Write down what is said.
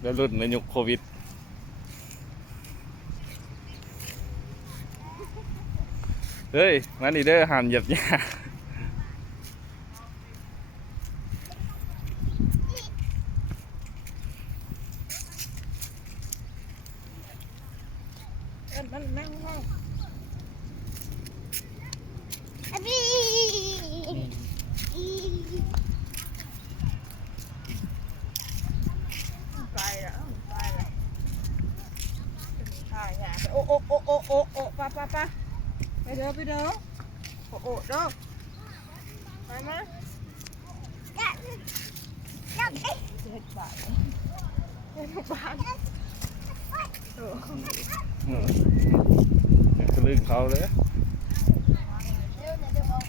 แล้วรุ่นในยุคโควิดเฮ้ยมานี่เด้อหันเหยียบหญ้านั่งไปแล้วไปแล้วใช่ไงโอ้โอ้โอ้โอ้โอ้โอ้ปะปะปะไปเด้อไปเด้อโอ้โอ้เด้อไปมั้ยเจ็ดบาทเจ็ดบาทก็ลื่นเขาเลย